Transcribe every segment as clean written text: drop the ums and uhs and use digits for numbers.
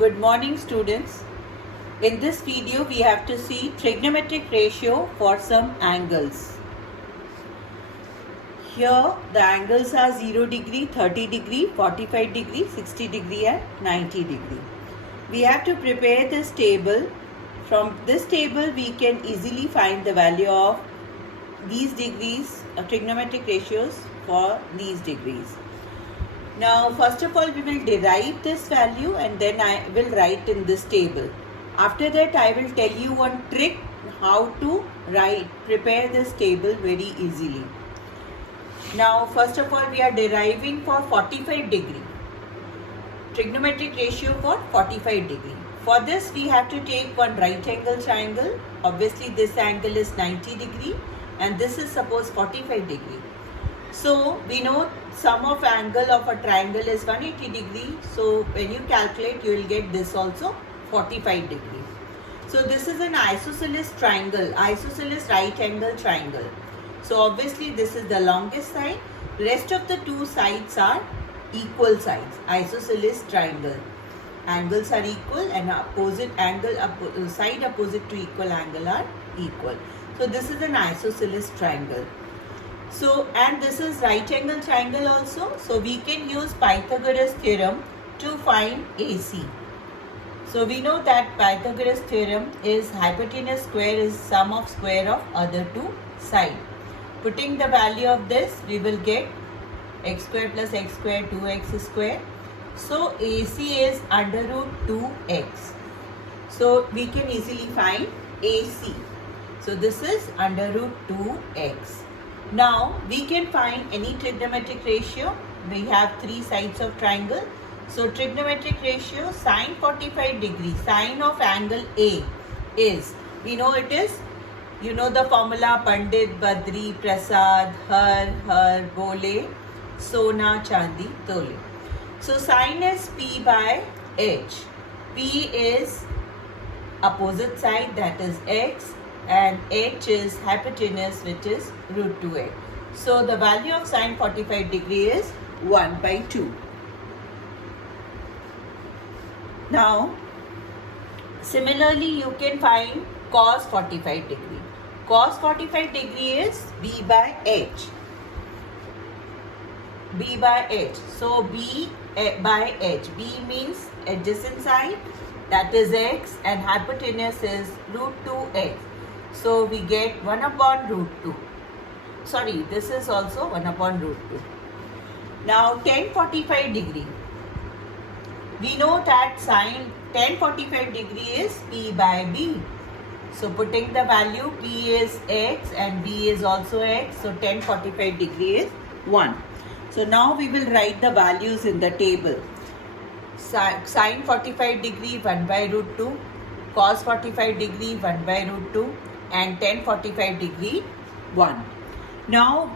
Good morning, students. In this video we have to see trigonometric ratio for some angles. Here the angles are 0 degree, 30 degree, 45 degree, 60 degree and 90 degree. We have to prepare this table. From this table we can easily find the value of these degrees, trigonometric ratios for these degrees. Now first of all we will derive this value and then I will write in this table. After that I will tell you one trick how to prepare this table very easily. Now first of all we are deriving for 45 degree. Trigonometric ratio for 45 degree. For this we have to take one right angle triangle. Obviously this angle is 90 degree and this is suppose 45 degree. So we know sum of angle of a triangle is 180 degree. So when you calculate you will get this also 45 degree. So this is an isosceles triangle, isosceles right angle triangle. So obviously this is the longest side. Rest of the two sides are equal sides, isosceles triangle. Angles are equal and opposite angle, side opposite to equal angle are equal. So this is an isosceles triangle. So and this is right angle triangle also. So we can use Pythagoras theorem to find AC. So we know that Pythagoras theorem is hypotenuse square is sum of square of other two sides. Putting the value of this we will get x square plus x square 2x square. So AC is under root 2x. So we can easily find AC. So this is under root 2x. Now we can find any trigonometric ratio. We have three sides of triangle. So trigonometric ratio sine 45 degree, sine of angle A is, we know it is, you know the formula Pandit, Badri, Prasad, Har, Bole, Sona, Chandi, Tole. So sine is P by H. P is opposite side, that is x, and H is hypotenuse, which is root 2x. So the value of sine 45 degree is 1 by 2. Now similarly you can find cos 45 degree. Cos 45 degree is B by H. B by H. So B by H. B means adjacent side, that is x, and hypotenuse is root 2x. So we get 1 upon root 2. Sorry, this is also 1 upon root 2. Now tan 45 degree. We know that sine tan 45 degree is P by B. So putting the value, P is x and B is also x. So tan 45 degree is 1. So now we will write the values in the table. Sine 45 degree 1 by root 2. Cos 45 degree 1 by root 2. And tan 45 degree 1. Now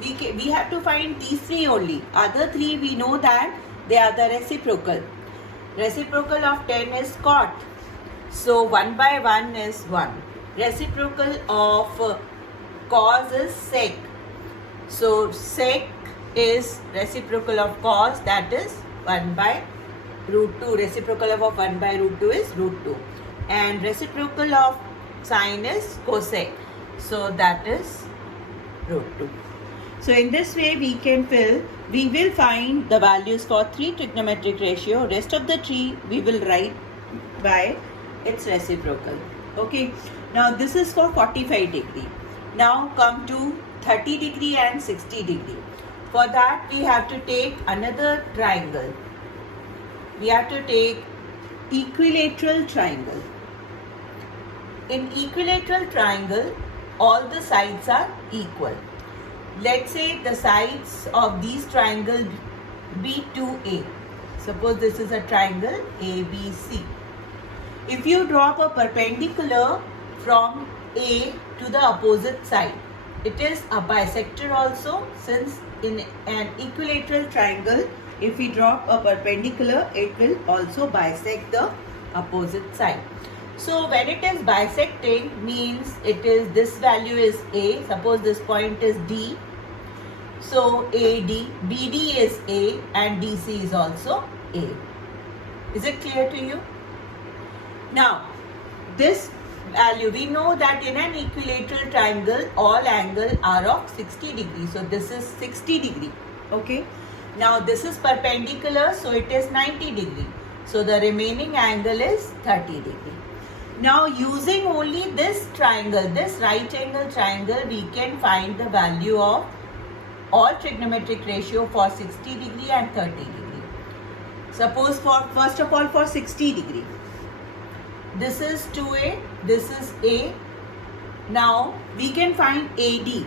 we have to find these three only. Other three we know that they are the reciprocal. Reciprocal of tan is cot. So 1 by 1 is 1. Reciprocal of cos is sec. So sec is reciprocal of cos, that is 1 by root 2. Reciprocal of 1 by root 2 is root 2. And reciprocal of sine is cosec. So that is root 2. So in this way we will find the values for three trigonometric ratio. Rest of the three we will write by its reciprocal. Okay. Now this is for 45 degree. Now come to 30 degree and 60 degree. For that we have to take another triangle. We have to take equilateral triangle. In equilateral triangle all the sides are equal. Let's say the sides of these triangles be 2A. Suppose this is a triangle ABC. If you drop a perpendicular from A to the opposite side, it is a bisector also, since in an equilateral triangle if we drop a perpendicular it will also bisect the opposite side. So when it is bisecting means it is, this value is A, suppose this point is D. So AD, BD is A and DC is also A. Is it clear to you? Now, this value, we know that in an equilateral triangle, all angles are of 60 degrees. So, this is 60 degree. Okay. Now, this is perpendicular, so it is 90 degree. So, the remaining angle is 30 degree. Now, using only this triangle, this right angle triangle, we can find the value of all trigonometric ratio for 60 degree and 30 degree. Suppose first of all for 60 degree. This is 2a, this is a. Now we can find AD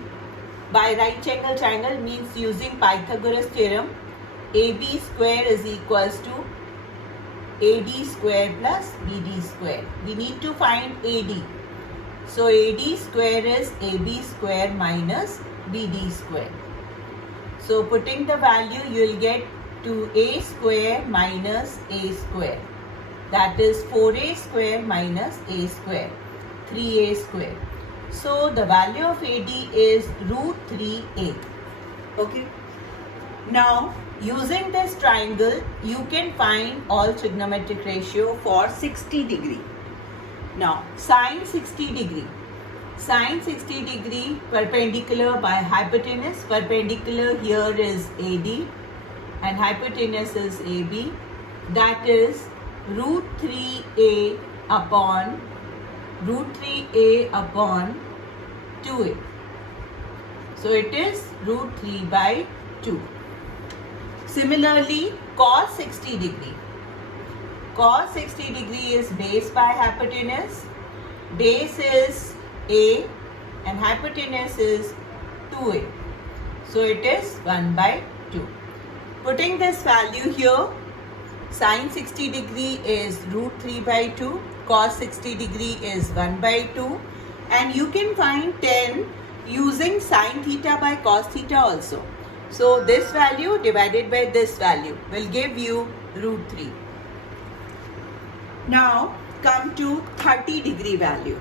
by right angle triangle, means using Pythagoras theorem. AB square is equals to AD square plus BD square. We need to find AD. So AD square is AB square minus BD square. So putting the value, you will get 2a square minus a square. That is 4a square minus a square, 3a square. So the value of AD is root 3a. Okay. Now using this triangle, you can find all trigonometric ratio for 60 degree. Now sine 60 degree. Sine 60 degree perpendicular by hypotenuse. Perpendicular here is AD and hypotenuse is AB. That is root 3a upon 2a. So it is root 3 by 2. Similarly, cos 60 degree. Cos 60 degree is base by hypotenuse. Base is a and hypotenuse is 2a. So it is 1 by 2. Putting this value here, sine 60 degree is root 3 by 2, cos 60 degree is 1 by 2, and you can find 10 using sine theta by cos theta also. So this value divided by this value will give you root 3. Now come to 30 degree value.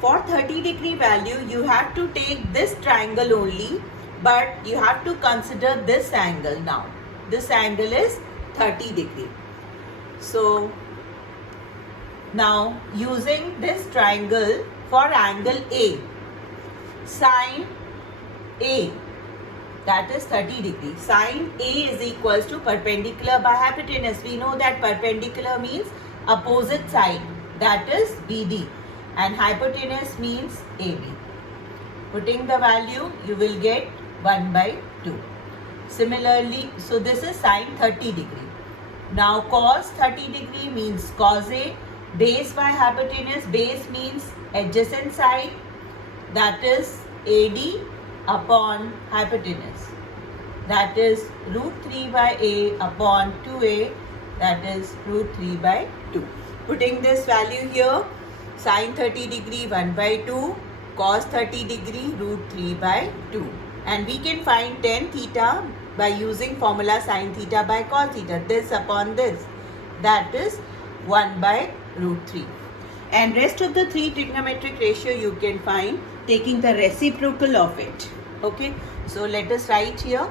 For 30 degree value, you have to take this triangle only, but you have to consider this angle now. This angle is 30 degree. So now using this triangle for angle A, sine A, that is 30 degree. Sine A is equals to perpendicular by hypotenuse. We know that perpendicular means opposite side, that is BD, and hypotenuse means AB. Putting the value, you will get 1 by 2. Similarly, so this is sine 30 degree. Now cos 30 degree means cos A, base by hypotenuse, base means adjacent side, that is AD upon hypotenuse, that is root 3 by A upon 2A, that is root 3 by 2. Putting this value here, sine 30 degree 1 by 2, cos 30 degree root 3 by 2. And we can find tan theta by using formula sine theta by cos theta, this upon this, that is 1 by root 3. And rest of the three trigonometric ratio you can find taking the reciprocal of it. Okay, so let us write here.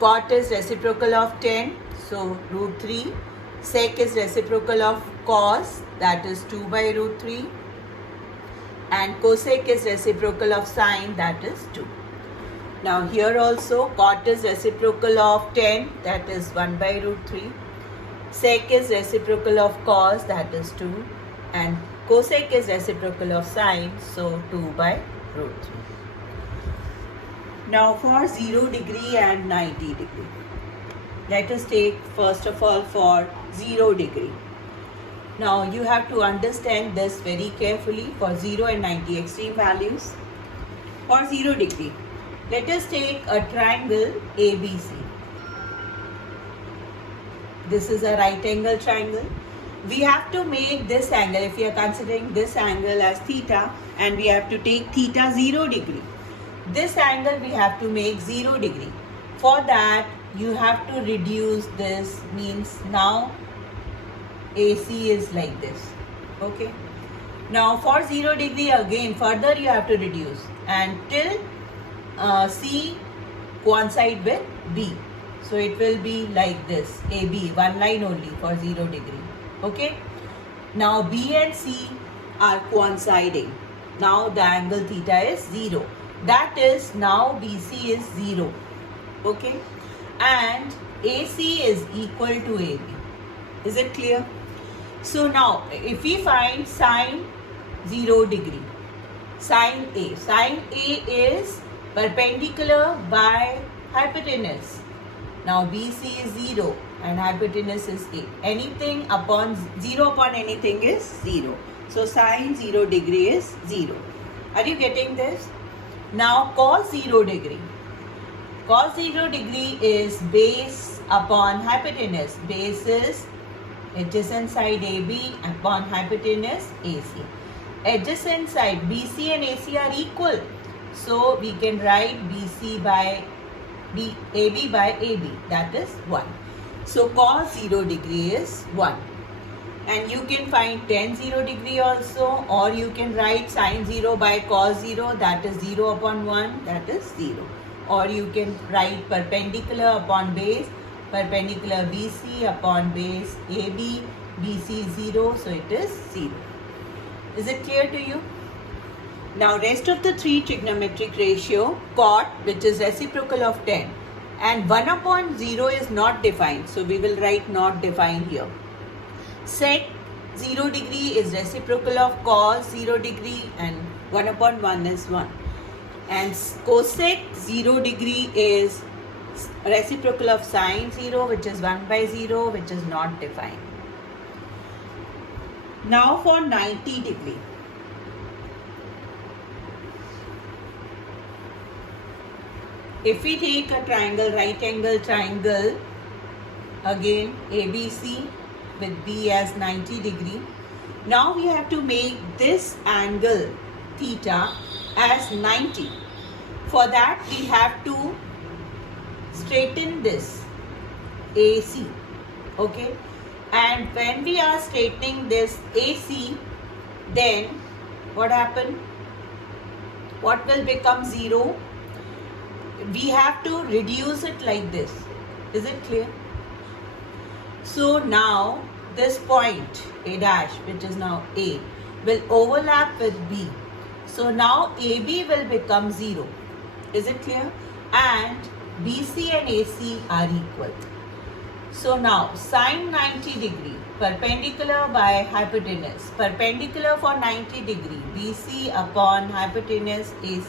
Cot is reciprocal of tan, so root 3. Sec is reciprocal of cos, that is 2 by root 3. And cosec is reciprocal of sine, that is 2. Now here also cot is reciprocal of tan, that is 1 by root 3. Sec is reciprocal of cos, that is 2. And cosec is reciprocal of sine, so 2 by root 3. Now for 0 degree and 90 degree. Let us take first of all for 0 degree. Now you have to understand this very carefully for 0 and 90 extreme values. For 0 degree, let us take a triangle ABC. This is a right angle triangle. We have to make this angle, if we are considering this angle as theta, and we have to take theta 0 degree. This angle we have to make 0 degree. For that, you have to reduce this, means now AC is like this. Okay. Now for 0 degree again further you have to reduce and till C coincide with B. So it will be like this, AB, one line only for 0 degree. Okay. Now B and C are coinciding. Now the angle theta is 0. That is, now BC is 0. Okay. And AC is equal to AB. Is it clear? So now if we find sine 0 degree, sine A is perpendicular by hypotenuse. Now BC is 0 and hypotenuse is A. Anything upon 0 upon anything is 0. So sine 0 degree is 0. Are you getting this? Now cos 0 degree. Cos 0 degree is base upon hypotenuse. Base is adjacent side AB upon hypotenuse AC. Adjacent side BC and AC are equal. So we can write BC by AB by AB, that is 1. So cos 0 degree is 1. And you can find tan 0 degree also, or you can write sine 0 by cos 0, that is 0 upon 1, that is 0. Or you can write perpendicular upon base, perpendicular BC upon base AB, BC 0, so it is 0. Is it clear to you? Now rest of the three trigonometric ratio, cot, which is reciprocal of tan, and 1 upon 0 is not defined, so we will write not defined here. Sec 0 degree is reciprocal of cos 0 degree, and 1 upon 1 is 1. And cosec 0 degree is reciprocal of sine 0, which is 1 by 0, which is not defined. Now for 90 degree. If we take a triangle, right angle triangle, again ABC with B as 90 degree. Now we have to make this angle theta as 90. For that we have to straighten this AC. Okay. And when we are straightening this AC, then what happened? What will become 0? We have to reduce it like this. Is it clear? So now this point A dash, which is now A, will overlap with B. So now AB will become 0. Is it clear? And BC and AC are equal. So now sine 90 degree, perpendicular by hypotenuse, perpendicular for 90 degree, BC upon hypotenuse AC.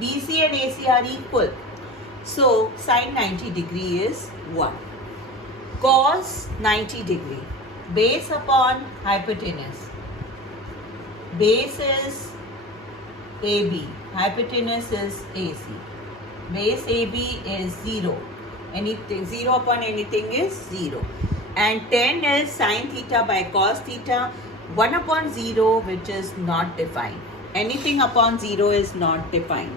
BC and AC are equal. So sine 90 degree is 1. Cos 90 degree, base upon hypotenuse. Base is AB, hypotenuse is AC. Base AB is 0. Anything 0 upon anything is 0. And tan is sine theta by cos theta, 1 upon 0, which is not defined. Anything upon 0 is not defined.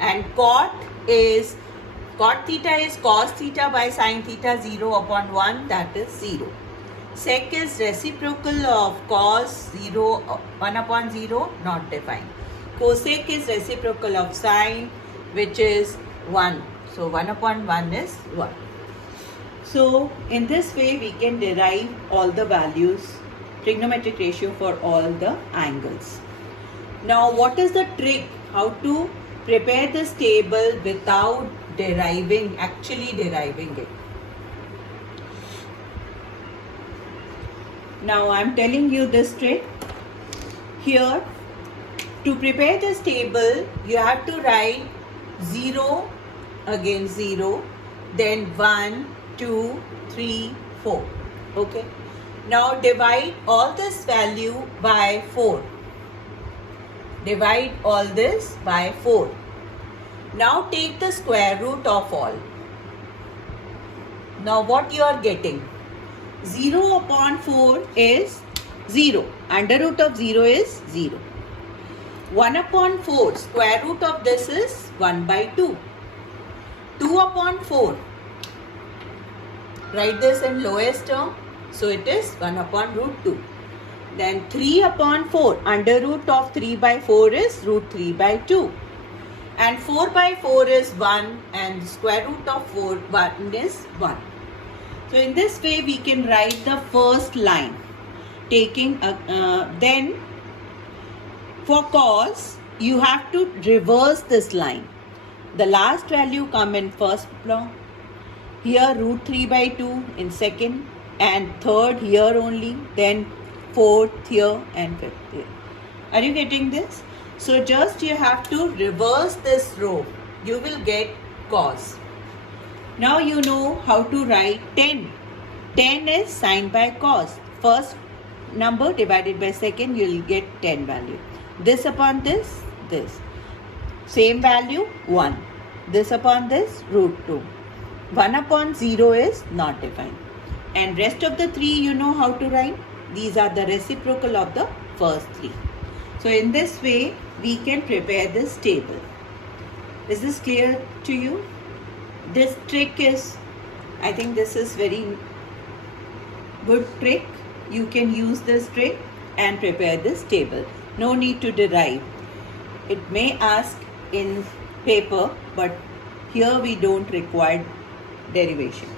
And cot theta is cos theta by sine theta, 0 upon 1, that is 0. Sec is reciprocal of cos 0, 1 upon 0, not defined. Cosec is reciprocal of sine, which is 1. So 1 upon 1 is 1. So in this way we can derive all the values, trigonometric ratio for all the angles. Now what is the trick? How to prepare this table without actually deriving it? Now I am telling you this trick. Here, to prepare this table, you have to write 0, again 0, then 1, 2, 3, 4. Okay. Now divide all this value by 4. Divide all this by 4. Now take the square root of all. Now what you are getting? 0 upon 4 is 0. Under root of 0 is 0. 1 upon 4, square root of this is 1 by 2. 2 upon 4. Write this in lowest term. So it is 1 upon root 2. Then 3 upon 4. Under root of 3 by 4 is root 3 by 2. And 4 by 4 is 1 and square root of 1 is 1. So in this way we can write the first line. Taking then for cos you have to reverse this line. The last value come in first block. Here root 3 by 2 in second, and third here only, then fourth here and fifth here. Are you getting this? So just you have to reverse this row. You will get cos. Now you know how to write 10. 10 is signed by cos. First number divided by second, you will get 10 value. This upon this, this. Same value, 1. This upon this, root 2. 1 upon 0 is not defined. And rest of the 3 you know how to write. These are the reciprocal of the first 3. So in this way we can prepare this table. Is this clear to you? This trick is, I think this is very good trick. You can use this trick and prepare this table. No need to derive. It may ask in paper, but here we don't require derivation.